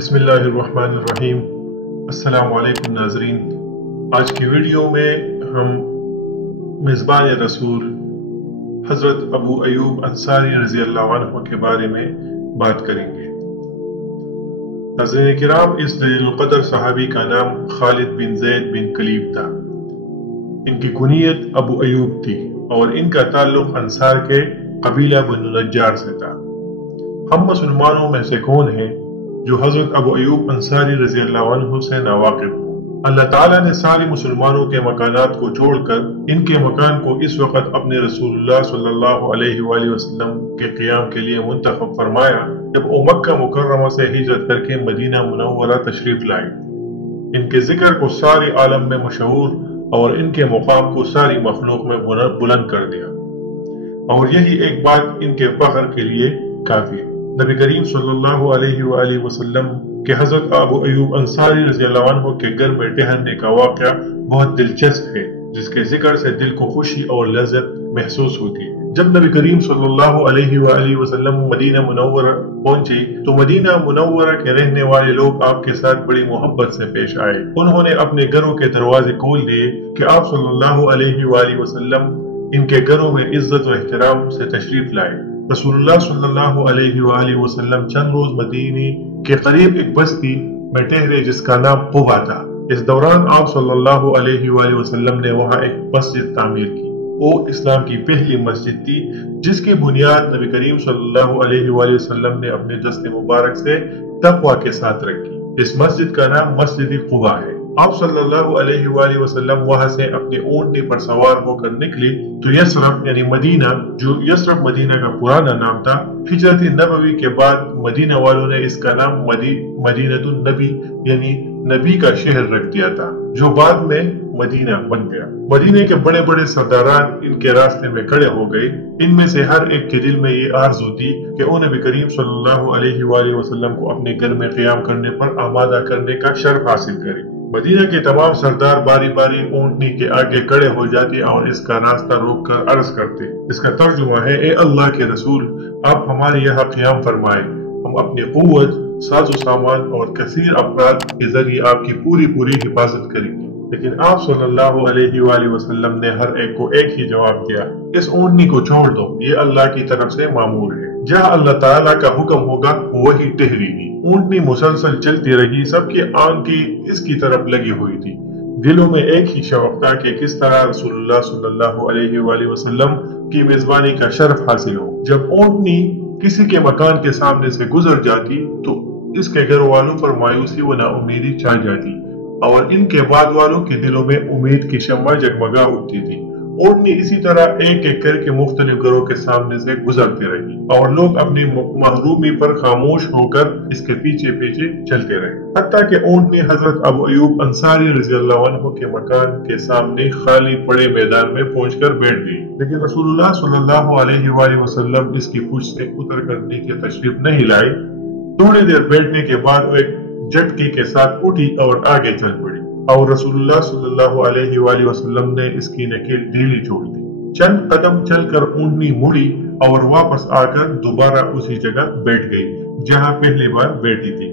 بسم اللہ الرحمن الرحیم۔ السلام علیکم ناظرین، آج کی ویڈیو میں ہم میزبان رسول حضرت ابو ایوب انصاری رضی اللہ عنہ کے بارے میں بات کریں گے۔ ناظرین کرام، اس جلیل القدر صحابی کا نام خالد بن زید بن کلیب تھا۔ ان کی کنیت ابو ایوب تھی اور ان کا تعلق انصار کے قبیلہ بنو نجار سے تھا۔ ہم مسلمانوں میں سے کون ہیں جو حضرت ابو ایوب انصاری رضی اللہ عنہ سے ناواقف ہو؟ اللہ تعالیٰ نے سارے مسلمانوں کے مکانات کو چھوڑ کر ان کے مکان کو اس وقت اپنے رسول اللہ صلی اللہ علیہ وآلہ وسلم کے قیام کے لیے منتخب فرمایا جب وہ مکہ مکرمہ سے ہجرت کر کے مدینہ منورہ تشریف لائے۔ ان کے ذکر کو سارے عالم میں مشہور اور ان کے مقام کو ساری مخلوق میں بلند کر دیا، اور یہی ایک بات ان کے فخر کے لیے کافی ہے۔ نبی کریم صلی اللہ علیہ وآلہ وسلم کے حضرت ابو ایوب انصاری رضی اللہ عنہ کے گھر میں ٹہلنے کا واقعہ بہت دلچسپ ہے، جس کے ذکر سے دل کو خوشی اور لذت محسوس ہوتی ہے۔ جب نبی کریم صلی اللہ علیہ وآلہ وسلم مدینہ منورہ پہنچے تو مدینہ منورہ کے رہنے والے لوگ آپ کے ساتھ بڑی محبت سے پیش آئے۔ انہوں نے اپنے گھروں کے دروازے کھول دیے کہ آپ صلی اللہ علیہ وآلہ وسلم ان کے گھروں میں عزت و احترام سے تشریف لائے۔ رسول اللہ صلی اللہ علیہ وآلہ وسلم چند روز مدینے کے قریب ایک بستی میں ٹھہرے جس کا نام قبا تھا۔ اس دوران آپ صلی اللہ علیہ وآلہ وسلم نے وہاں ایک مسجد تعمیر کی۔ وہ اسلام کی پہلی مسجد تھی جس کی بنیاد نبی کریم صلی اللہ علیہ وآلہ وسلم نے اپنے دست مبارک سے تقوی کے ساتھ رکھی۔ اس مسجد کا نام مسجد قبا ہے۔ آپ صلی اللہ علیہ وآلہ وسلم وہاں سے اپنے اونٹنی پر سوار ہو کر نکلے تو یثرب یعنی مدینہ، جو یثرب مدینہ کا پرانا نام تھا، ہجرت نبوی کے بعد مدینہ والوں نے اس کا نام مدینہ النبی یعنی نبی کا شہر رکھ دیا تھا، جو بعد میں مدینہ بن گیا۔ مدینہ کے بڑے بڑے سرداران ان کے راستے میں کھڑے ہو گئے۔ ان میں سے ہر ایک کے دل میں یہ آرزو تھی کہ وہ نبی کریم صلی اللہ علیہ وآلہ وسلم کو اپنے گھر میں قیام کرنے پر آمادہ کرنے کا شرف حاصل کرے۔ مدینہ کے تمام سردار باری باری اونٹنی کے آگے کھڑے ہو جاتے اور اس کا راستہ روک کر عرض کرتے۔ اس کا ترجمہ ہے، اے اللہ کے رسول، آپ ہمارے یہاں قیام فرمائے، ہم اپنی قوت، ساز و سامان اور کثیر افراد کے ذریعے آپ کی پوری حفاظت کریں گے۔ لیکن آپ صلی اللہ علیہ وآلہ وسلم نے ہر ایک کو ایک ہی جواب دیا، اس اونٹنی کو چھوڑ دو، یہ اللہ کی طرف سے مامور ہے۔ جہاں اللہ تعالیٰ کا حکم ہوگا وہی ٹہرے گی۔ اونٹنی مسلسل چلتی رہی، سب کی آنکھیں اس کی طرف لگی ہوئی تھی۔ دلوں میں ایک ہی شوق تھا کہ کس طرح رسول اللہ صلی اللہ علیہ وآلہ وسلم کی میزبانی کا شرف حاصل ہو۔ جب اونٹنی کسی کے مکان کے سامنے سے گزر جاتی تو اس کے گھر والوں پر مایوسی و ناامیدی چھا جاتی اور ان کے بعد والوں کے دلوں میں امید کی شمع جگمگا اٹھتی تھی۔ اونٹنی اسی طرح ایک ایک کر کے مختلف گھروں کے سامنے سے گزرتی رہی اور لوگ اپنی محرومی پر خاموش ہو کر اس کے پیچھے چلتے رہے، حتیٰ کہ اونٹنی حضرت ابو ایوب انصاری رضی اللہ عنہ کے مکان کے سامنے خالی پڑے میدان میں پہنچ کر بیٹھ گئی۔ لیکن رسول اللہ صلی اللہ علیہ وآلہ وسلم اس کی پشت سے اتر کر نیچے تشریف نہیں لائے۔ تھوڑی دیر بیٹھنے کے بعد وہ ایک جھٹکے کے ساتھ اٹھی اور آگے چل پڑی، اور رسول اللہ صلی اللہ علیہ وآلہ وسلم نے اس کی نکیل ڈھیلی چھوڑ دی۔ چند قدم چل کر اونٹنی مڑی اور واپس آ کر دوبارہ اسی جگہ بیٹھ گئی جہاں پہلی بار بیٹھی تھی۔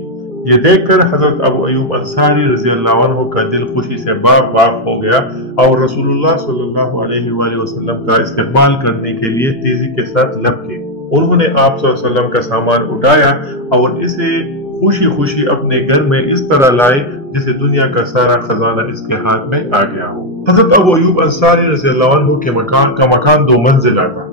یہ دیکھ کر حضرت ابو ایوب انصاری رضی اللہ عنہ کا دل خوشی سے باغ ہو گیا اور رسول اللہ صلی اللہ علیہ وآلہ وسلم کا استقبال کرنے کے لیے تیزی کے ساتھ لپکے۔ انہوں نے آپ صلی اللہ علیہ وسلم کا سامان اٹھایا اور اسے خوشی اپنے گھر میں اس طرح لائے جسے دنیا کا سارا خزانہ اس کے ہاتھ میں آ گیا ہو۔ حضرت ابو ایوب انصاری رضی اللہ عنہ کے مکان 2 منزلہ تھا۔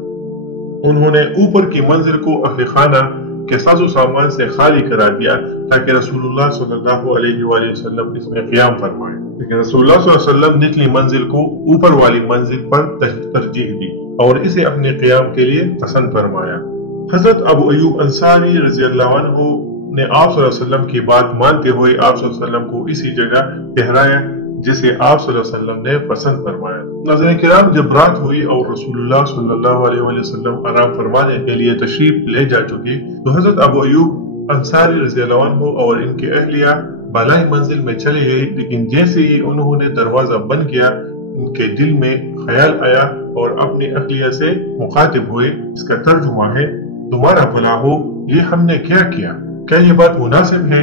انہوں نے اوپر کی منزل کو اہل خانہ کے ساز و سامان سے خالی کرا دیا تاکہ رسول اللہ صلی اللہ علیہ وآلہ وسلم اس میں قیام فرمائے، لیکن رسول اللہ صلی اللہ علیہ وسلم نچلی منزل کو اوپر والی منزل پر ترجیح دی اور اسے اپنے قیام کے لیے پسند فرمایا۔ حضرت ابو ایوب انصاری رضی اللہ عنہ نے آپ صلی اللہ علیہ وسلم کی بات مانتے ہوئے آپ صلی اللہ علیہ وسلم کو اسی جگہ ٹھہرایا جسے آپ صلی اللہ علیہ وسلم نے پسند فرمایا۔ ناظرین کرام، جب رات ہوئی اور رسول اللہ صلی اللہ علیہ وسلم آرام فرمانے کے لیے تشریف لے جا چکی تو حضرت ابو ایوب انصاری رضی اللہ عنہ اور ان کے اہلیہ بالائی منزل میں چلے گئے، لیکن جیسے ہی انہوں نے دروازہ بند کیا ان کے دل میں خیال آیا اور اپنی اہلیہ سے مخاطب ہوئے۔ اس کا ترجمہ ہے، تمہارا بھلا ہو، یہ ہم نے کیا کیا؟ کیا یہ بات مناسب ہے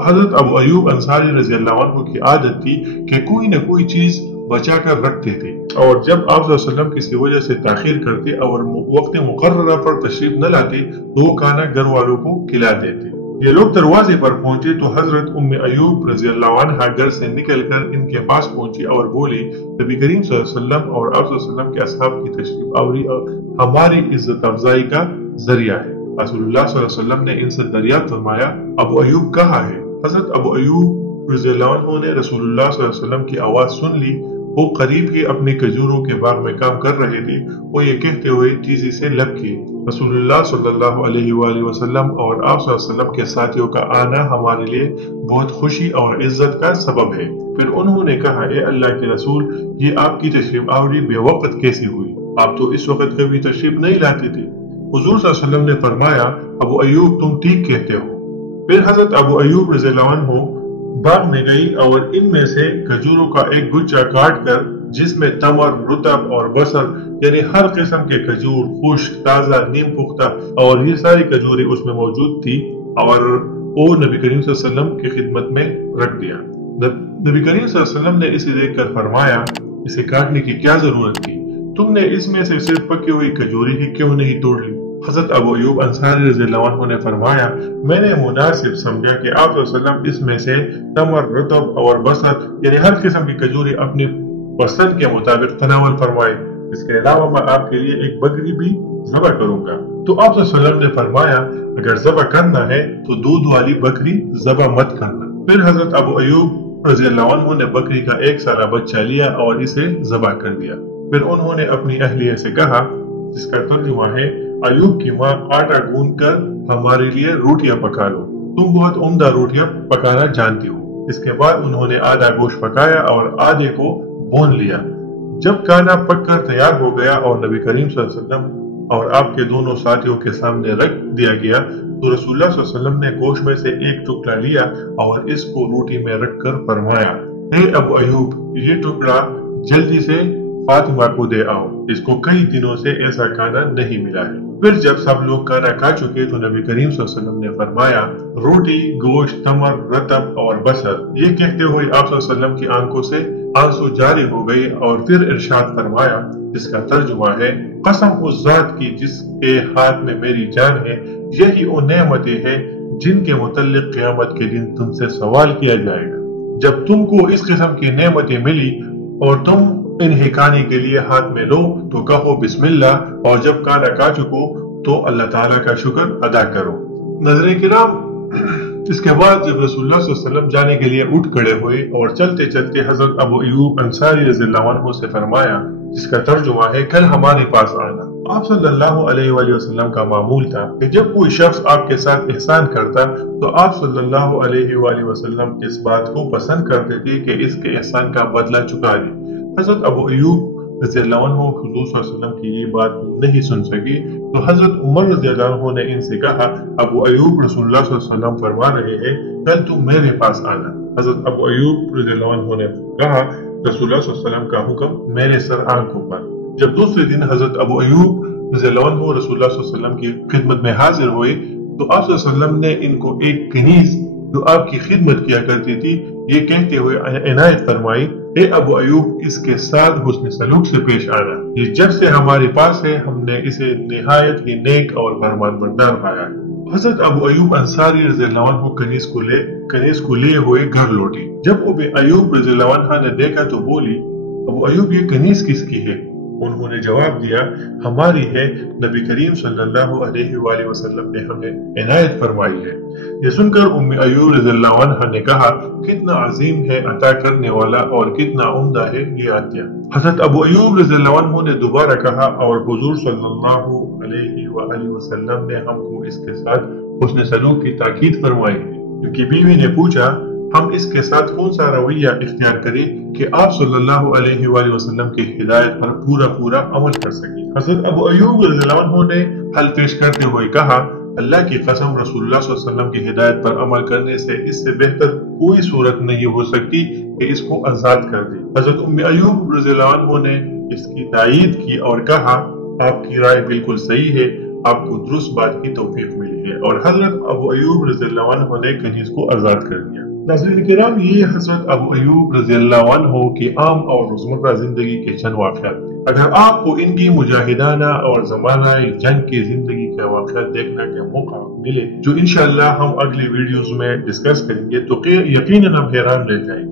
حضرت ابو ایوب انصاری رضی اللہ عنہ کی عادت تھی کہ کوئی نہ کوئی چیز بچا کر رکھتے تھے، اور جب آپ صلی اللہ علیہ وسلم کسی وجہ سے تاخیر کرتے اور وقت مقررہ پر تشریف نہ لاتے تو وہ کھانا گھر والوں کو کھلا دیتے۔ یہ لوگ دروازے پر پہنچے تو حضرت ام ایوب رضی اللہ عنہ گھر سے نکل کر ان کے پاس پہنچی اور بولی، نبی کریم صلی اللہ علیہ وسلم اور آپ صلی اللہ علیہ وسلم کے اصحاب کی تشریف آوری ہماری عزت افزائی کا ذریعہ ہے۔ رسول اللہ صلی اللہ علیہ وسلم نے ان سے دریافت فرمایا، ابو ایوب کہاں ہے؟ حضرت ابو ایوب رضی اللہ عنہ نے رسول اللہ صلی اللہ علیہ وسلم کی آواز سن لی۔ وہ قریب کے اپنے کھجوروں کے باغ میں کام کر رہے تھے۔ وہ یہ کہتے ہوئے تیزی سے لب کیے، رسول اللہ صلی اللہ علیہ وآلہ وسلم اور آپ صلی اللہ علیہ وسلم کے ساتھیوں کا آنا ہمارے لیے بہت خوشی اور عزت کا سبب ہے۔ پھر انہوں نے کہا، اے اللہ کے رسول، یہ آپ کی تشریف آوری بے وقت کیسی ہوئی؟ آپ تو اس وقت کبھی تشریف نہیں لاتے تھے۔ حضور صلی اللہ علیہ وسلم نے فرمایا، ابو ایوب تم ٹھیک کہتے ہو۔ پھر حضرت ابو ایوب رضی اللہ عنہ باغ میں گئی اور ان میں سے کھجوروں کا ایک گچھا کاٹ کر، جس میں تمر، رطب اور بصر یعنی ہر قسم کے کھجور، خشک، تازہ، نیم پختہ اور یہ ساری کھجوریں اس میں موجود تھی، اور وہ نبی کریم صلی اللہ علیہ وسلم کی خدمت میں رکھ دیا۔ نبی کریم صلی اللہ علیہ وسلم نے اسے دیکھ کر فرمایا، اسے کاٹنے کی کیا ضرورت تھی؟ تم نے اس میں سے صرف پکی ہوئی کھجوری ہی کیوں نہیں توڑ لی؟ حضرت ابو ایوب انصاری رضی اللہ عنہ نے فرمایا، میں نے مناسب سمجھا کہ آپ صلی اللہ علیہ وسلم اس میں سے تمر، رطب اور بصر یعنی ہر قسم کی کھجوری اپنی پسند کے مطابق تناول فرمائے۔ اس کے علاوہ میں آپ کے لیے ایک بکری بھی ذبح کروں گا۔ تو آپ صلی اللہ علیہ وسلم نے فرمایا، اگر ذبح کرنا ہے تو دودھ والی بکری ذبح مت کرنا۔ پھر حضرت ابو ایوب رضی اللہ عنہ نے بکری کا ایک سالہ بچہ لیا اور اسے ذبح کر دیا۔ پھر انہوں نے اپنی اہلیہ سے کہا، جس کا ترجمہ ہے، ایوب کی ماں آٹا گوندھ کر ہمارے لیے روٹیاں پکا لو، تم بہت عمدہ روٹیاں پکانا جانتی ہو۔ اس کے بعد انہوں نے آدھا گوشت پکایا اور آدھے کو بھون لیا۔ جب کھانا پک کر تیار ہو گیا اور نبی کریم صلی اللہ علیہ وسلم اور آپ کے دونوں ساتھیوں کے سامنے رکھ دیا گیا تو رسول اللہ صلی اللہ علیہ وسلم نے گوشت میں سے ایک ٹکڑا لیا اور اس کو روٹی میں رکھ کر فرمایا، اے ابو ایوب، یہ ٹکڑا جلدی سے فاطمہ کو دے آؤ، اس کو کئی دنوں سے ایسا کھانا نہیں ملا ہے۔ پھر جب سب لوگ کھانا کھا چکے تو نبی کریم صلی اللہ علیہ وسلم نے فرمایا، روٹی، گوشت، تمر، رطب اور بصر۔ یہ کہتے ہوئے آپ صلی اللہ علیہ وسلم کی آنکھوں سے آنسو جاری ہو گئی اور پھر ارشاد فرمایا، جس کا ترجمہ ہے، قسم اس ذات کی جس کے ہاتھ میں میری جان ہے، یہی وہ نعمتیں ہیں جن کے متعلق قیامت کے دن تم سے سوال کیا جائے گا۔ جب تم کو اس قسم کی نعمتیں ملی اور تم انہیں کھانے کے لیے ہاتھ میں لو تو کہو بسم اللہ، اور جب کھانا کھا چکو تو اللہ تعالیٰ کا شکر ادا کرو۔ ناظرین کرام، اس کے بعد جب رسول اللہ صلی اللہ علیہ وسلم جانے کے لیے اٹھ کھڑے ہوئے اور چلتے چلتے حضرت ابو ایوب انصاری رضی اللہ عنہ سے فرمایا، جس کا ترجمہ ہے، کل ہمارے پاس آنا۔ آپ صلی اللہ علیہ وآلہ وسلم کا معمول تھا کہ جب کوئی شخص آپ کے ساتھ احسان کرتا تو آپ صلی اللہ علیہ وآلہ وسلم اس بات کو پسند کرتے تھے کہ اس کے احسان کا بدلہ چکا لے۔ حضرت ابو ایوب رضی اللہ عنہ حضور صلی اللہ علیہ وسلم کی یہ بات نہیں سن سکی تو حضرت عمر رضی اللہ عنہ نے ان سے کہا، ابو ایوب، رسول اللہ صلی اللہ علیہ وسلم فرما رہے ہیں، کل تم میرے پاس آنا۔ حضرت ابو ایوب رضی اللہ عنہ نے کہا، رسول اللہ صلی اللہ علیہ وسلم کا حکم میرے سر آنکھوں پر۔ جب دوسرے دن حضرت ابو ایوب رضی اللہ عنہ رسول اللہ صلی اللہ علیہ وسلم کی خدمت میں حاضر ہوئے تو آپ صلی اللہ علیہ وسلم نے ان کو ایک کنیز جو آپ کی خدمت کیا کرتی تھی یہ کہتے ہوئے عنایت فرمائی، اے ابو ایوب، اس کے ساتھ حسن سلوک سے پیش آنا، یہ جب سے ہمارے پاس ہے ہم نے اسے نہایت ہی نیک اور فرمان بردار پایا ہے۔ حضرت ابو ایوب انصاری رضی اللہ عنہ کنیز کو لے ہوئے گھر لوٹی۔ جب ابو ایوب رضی اللہ عنہ نے دیکھا تو بولی، ابو ایوب، یہ کنیز کس کی ہے؟ انہوں نے جواب دیا، ہماری ہے، نبی کریم صلی اللہ علیہ وآلہ وسلم نے ہمیں عنایت فرمائی ہے۔ یہ سن کر ام ایوب رضی اللہ عنہ نے کہا، کتنا عظیم ہے عطا کرنے والا اور کتنا عمدہ ہے یہ عطیہ۔ حضرت ابو ایوب رضی اللہ عنہ نے دوبارہ کہا، اور حضور صلی اللہ علیہ وآلہ وسلم نے ہم کو اس کے ساتھ حسن سلوک کی تاکید فرمائی ہے، کیونکہ بیوی نے پوچھا، ہم اس کے ساتھ کون سا رویہ اختیار کریں کہ آپ صلی اللہ علیہ وآلہ وسلم کی ہدایت پر پورا عمل کر سکیں۔ حضرت ابو ایوب رضی اللہ عنہ نے حل پیش کرتے ہوئے کہا، اللہ کی قسم، رسول اللہ صلی اللہ علیہ وسلم کی ہدایت پر عمل کرنے سے اس سے بہتر کوئی صورت نہیں ہو سکتی کہ اس کو آزاد کر دے۔ حضرت ام ایوب رضی اللہ عنہ نے اس کی تائید کی اور کہا، آپ کی رائے بالکل صحیح ہے، آپ کو درست بات کی توفیق ملی۔ ہے اور حضرت ابو ایوب رضی اللہ عنہ نے کنیز کو آزاد کر دیا۔ ناظرین کرام، یہ حضرت ابو ایوب رضی اللہ عنہ کی عام اور روزمرہ زندگی کے چند واقعات تھے۔ اگر آپ کو ان کی مجاہدانہ اور زمانہ جنگ کی زندگی کے واقعات دیکھنے کا موقع ملے جو انشاءاللہ ہم اگلی ویڈیوز میں ڈسکس کریں گے تو یقیناً ہم حیران رہ جائیں گے۔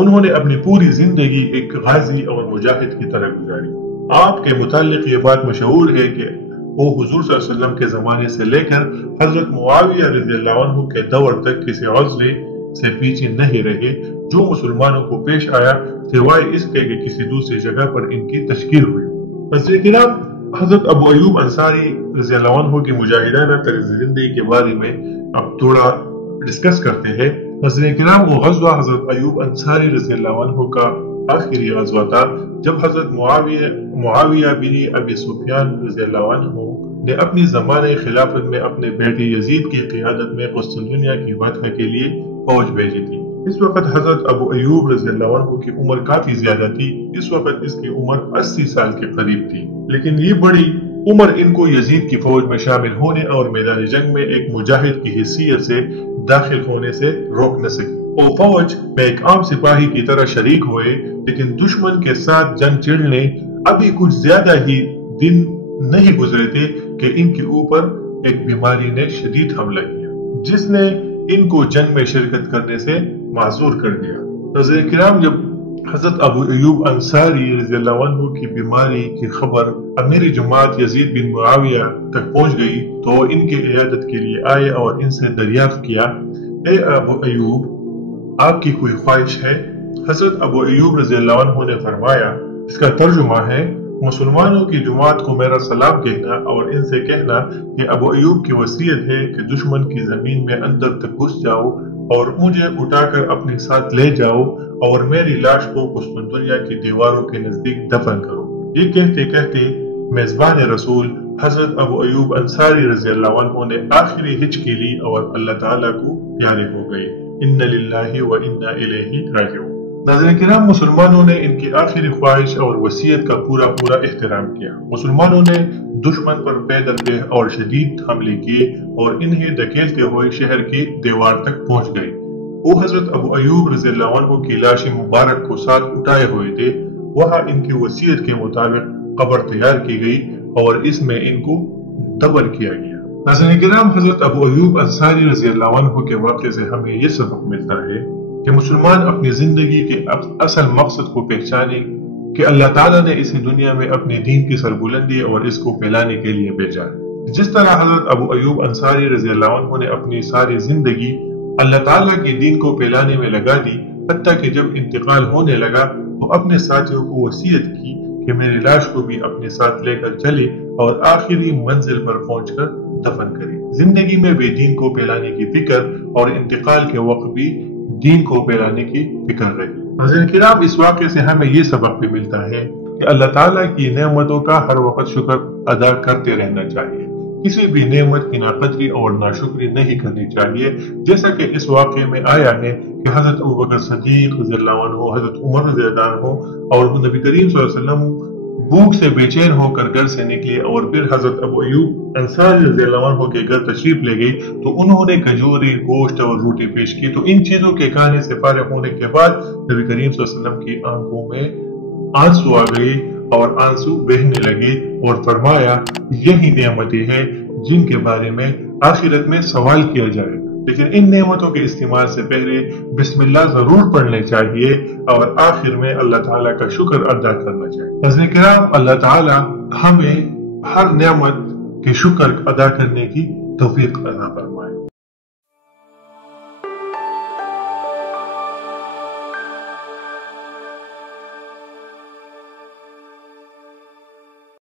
انہوں نے اپنی پوری زندگی ایک غازی اور مجاہد کی طرح گزاری۔ آپ کے متعلق یہ بات مشہور ہے کہ وہ حضور صلی اللہ علیہ وسلم کے زمانے سے لے کر حضرت معاویہ رضی اللہ عنہ کے دور تک کسی عضو سے پیچھے نہیں رہے جو مسلمانوں کو پیش آیا سوائے اس کے کہ کسی دوسری جگہ پر ان کی تشکیل ہوئی۔ ناظرین کرام، حضرت ابو ایوب انصاری رضی اللہ عنہ کی مجاہدانہ طرز زندگی کے بارے میں اب تھوڑا ڈسکس کرتے ہیں۔ ناظرین کرام، وہ غزوہ حضرت ایوب انصاری رضی اللہ عنہ کا آخری غزوہ تھا جب حضرت معاویہ بن ابی سفیان رضی اللہ عنہ نے اپنی زمانۂ خلافت میں اپنے بیٹے یزید کی قیادت میں قسطنطنیہ کی فتح کے لیے فوج بھیجی تھی۔ اس وقت حضرت ابو ایوب رضی اللہ عنہ کی عمر کافی زیادہ تھی۔ اس وقت اس کی عمر 80 سال کے قریب تھی، لیکن یہ بڑی عمر ان کو یزید کی فوج میں شامل ہونے اور میدان جنگ میں ایک مجاہد کی حیثیت سے داخل ہونے سے روک نہ سکی۔ وہ فوج میں ایک عام سپاہی کی طرح شریک ہوئے، لیکن دشمن کے ساتھ جنگ چھڑنے ابھی کچھ زیادہ ہی دن نہیں گزرے تھے کہ ان کے اوپر ایک بیماری نے شدید حملہ کیا جس نے ان کو جنگ میں شرکت کرنے سے معذور کر دیا۔ ناظرین کرام، جب حضرت ابو ایوب انصاری رضی اللہ عنہ کی بیماری کی خبر امیر جماعت یزید بن معاویہ تک پہنچ گئی تو ان کے عیادت کے لیے آئے اور ان سے دریافت کیا، اے ابو ایوب، آپ کی کوئی خواہش ہے؟ حضرت ابو ایوب رضی اللہ عنہ نے فرمایا، اس کا ترجمہ ہے، مسلمانوں کی جماعت کو میرا سلام کہنا اور ان سے کہنا کہ ابو ایوب کی وصیت ہے کہ دشمن کی زمین میں اندر تک گھس جاؤ اور مجھے اٹھا کر اپنے ساتھ لے جاؤ اور میری لاش کو قسطنطنیہ کی دیواروں کے نزدیک دفن کرو۔ یہ کہتے کہتے میزبان رسول حضرت ابو ایوب انصاری رضی اللہ عنہ نے آخری ہچکی لی اور اللہ تعالیٰ کو پیارے ہو گئے۔ ان للہ و انا الیہ راجعون۔ ناظرین کرام، مسلمانوں نے ان کی آخری خواہش اور وصیت کا پورا احترام کیا۔ مسلمانوں نے دشمن پر پیدل پہ اور شدید حملے کیے اور انہیں دھکیلتے ہوئے شہر کی دیوار تک پہنچ گئے۔ وہ حضرت ابو ایوب رضی اللہ عنہ کی لاش مبارک کو ساتھ اٹھائے ہوئے تھے۔ وہاں ان کی وصیت کے مطابق قبر تیار کی گئی اور اس میں ان کو دفن کیا گیا۔ ناظرین کرام، حضرت ابو ایوب انصاری رضی اللہ عنہ کے واقعے سے ہمیں یہ سبق ملتا ہے کہ مسلمان اپنی زندگی کے اصل مقصد کو پہچانے کہ اللہ تعالیٰ نے اسے دنیا میں اپنے دین کی سربلندی اور اس کو پھیلانے کے لیے بھیجا ہے۔ جس طرح حضرت ابو ایوب انصاری رضی اللہ عنہ نے اپنی ساری زندگی اللہ تعالیٰ کے دین کو پھیلانے میں لگا دی، حتیٰ کہ جب انتقال ہونے لگا تو اپنے ساتھیوں کو وصیت کی کہ میری لاش کو بھی اپنے ساتھ لے کر چلے اور آخری منزل پر پہنچ کر دفن کرے۔ زندگی میں بھی دین کو پھیلانے کی فکر اور انتقال کے وقت بھی دین کو پھیلانے کی فکر رہی۔ ناظرین کرام، اس واقعے سے ہمیں یہ سبق بھی ملتا ہے کہ اللہ تعالیٰ کی نعمتوں کا ہر وقت شکر ادا کرتے رہنا چاہیے۔ کسی بھی نعمت کی ناقدری اور ناشکری نہیں کرنی چاہیے، جیسا کہ اس واقعے میں آیا ہے کہ حضرت ابوبکر صدیق رضی اللہ عنہ، حضرت عمر رضی اللہ عنہ اور نبی کریم صلی اللہ علیہ وسلم بھوک سے بے چین ہو کر گھر سے نکلے اور پھر حضرت ابو ایوب انصاری رضی اللہ عنہ کے گھر تشریف لے گئی تو انہوں نے کھجوری، گوشت اور روٹی پیش کی۔ تو ان چیزوں کے کھانے سے فارغ ہونے کے بعد نبی کریم صلی اللہ علیہ وسلم کی آنکھوں میں آنسو آ گئے اور آنسو بہنے لگے اور فرمایا، یہی نعمتیں ہیں جن کے بارے میں آخرت میں سوال کیا جائے گا، لیکن ان نعمتوں کے استعمال سے پہلے بسم اللہ ضرور پڑھنے چاہیے اور آخر میں اللہ تعالیٰ کا شکر ادا کرنا چاہیے۔ ناظرین کرام، اللہ تعالیٰ ہمیں ہر نعمت کے شکر ادا کرنے کی توفیق عطا فرمائے۔